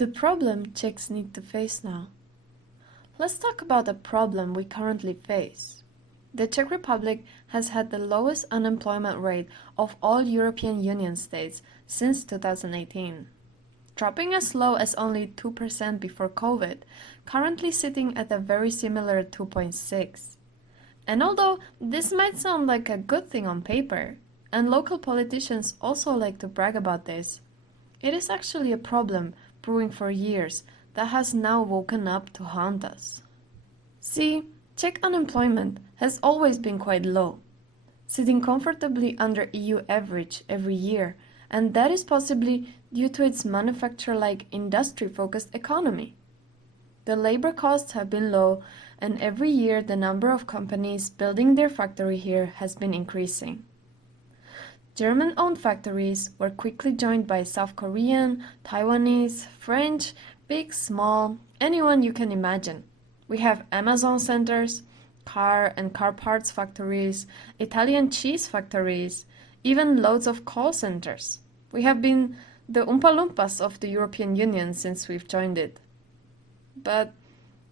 The problem Czechs need to face now. Let's talk about the problem we currently face. The Czech Republic has had the lowest unemployment rate of all European Union states since 2018, dropping as low as only 2% before COVID, currently sitting at a very similar 2.6. And although this might sound like a good thing on paper, and local politicians also like to brag about this, it is actually a problem brewing for years that has now woken up to haunt us. See, Czech unemployment has always been quite low, sitting comfortably under EU average every year, and that is possibly due to its manufacturer-like industry-focused economy. The labor costs have been low, and every year the number of companies building their factory here has been increasing. German-owned factories were quickly joined by South Korean, Taiwanese, French, big, small, anyone you can imagine. We have Amazon centers, car and car parts factories, Italian cheese factories, even loads of call centers. We have been the Oompa Loompas of the European Union since we've joined it. But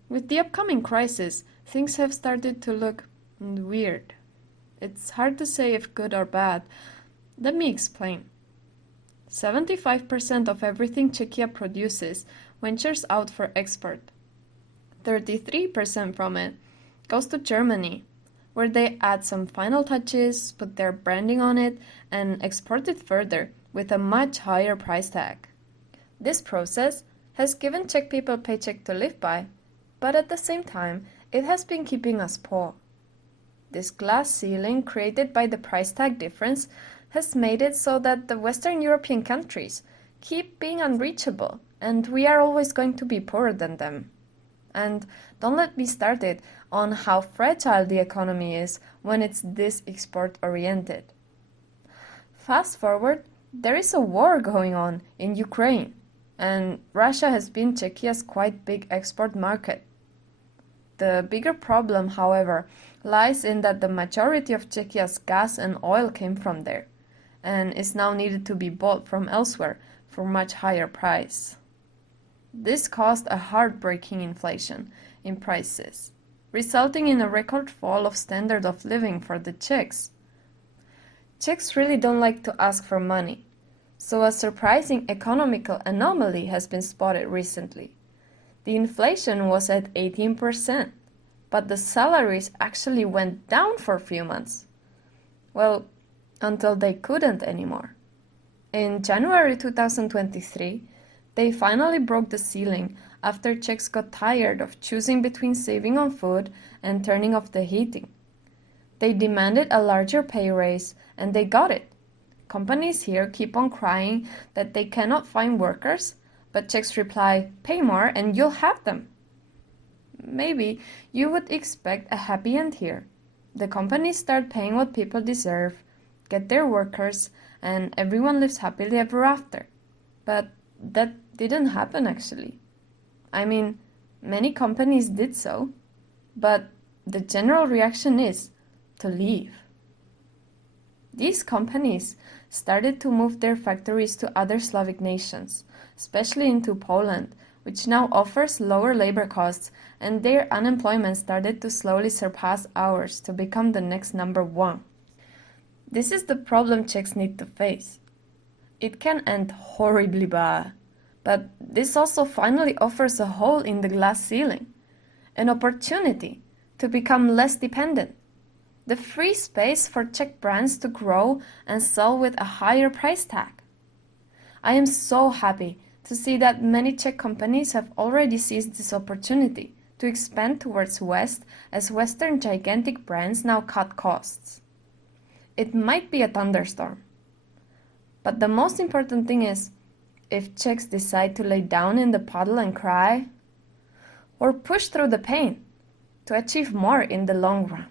with the upcoming crisis, things have started to look weird. It's hard to say if good or bad. Let me explain. 75% of everything Czechia produces ventures out for export. 33% from it goes to Germany, where they add some final touches, put their branding on it, and export it further with a much higher price tag. This process has given Czech people a paycheck to live by, but at the same time, it has been keeping us poor. This glass ceiling created by the price tag difference has made it so that the Western European countries keep being unreachable, and we are always going to be poorer than them. And don't let me started on how fragile the economy is when it's this export-oriented. Fast forward, there is a war going on in Ukraine, and Russia has been Czechia's quite big export market. The bigger problem, however, lies in that the majority of Czechia's gas and oil came from there, and is now needed to be bought from elsewhere for much higher price. This caused a heartbreaking inflation in prices, resulting in a record fall of standard of living for the Czechs. Czechs really don't like to ask for money, so a surprising economical anomaly has been spotted recently. The inflation was at 18%, but the salaries actually went down for a few months. Well, until they couldn't anymore. In January 2023, they finally broke the ceiling after Czechs got tired of choosing between saving on food and turning off the heating. They demanded a larger pay raise, and they got it. Companies here keep on crying that they cannot find workers, but Czechs reply, "Pay more and you'll have them." Maybe you would expect a happy end here. The companies start paying what people deserve, get their workers, and everyone lives happily ever after. But that didn't happen actually. I mean, many companies did so, but the general reaction is to leave. These companies started to move their factories to other Slavic nations, especially into Poland, which now offers lower labor costs, and their unemployment started to slowly surpass ours to become the next number one. This is the problem Czechs need to face. It can end horribly bad, but this also finally offers a hole in the glass ceiling, an opportunity to become less dependent, the free space for Czech brands to grow and sell with a higher price tag. I am so happy to see that many Czech companies have already seized this opportunity to expand towards West as Western gigantic brands now cut costs. It might be a thunderstorm, but the most important thing is, if Czechs decide to lay down in the puddle and cry, or push through the pain to achieve more in the long run.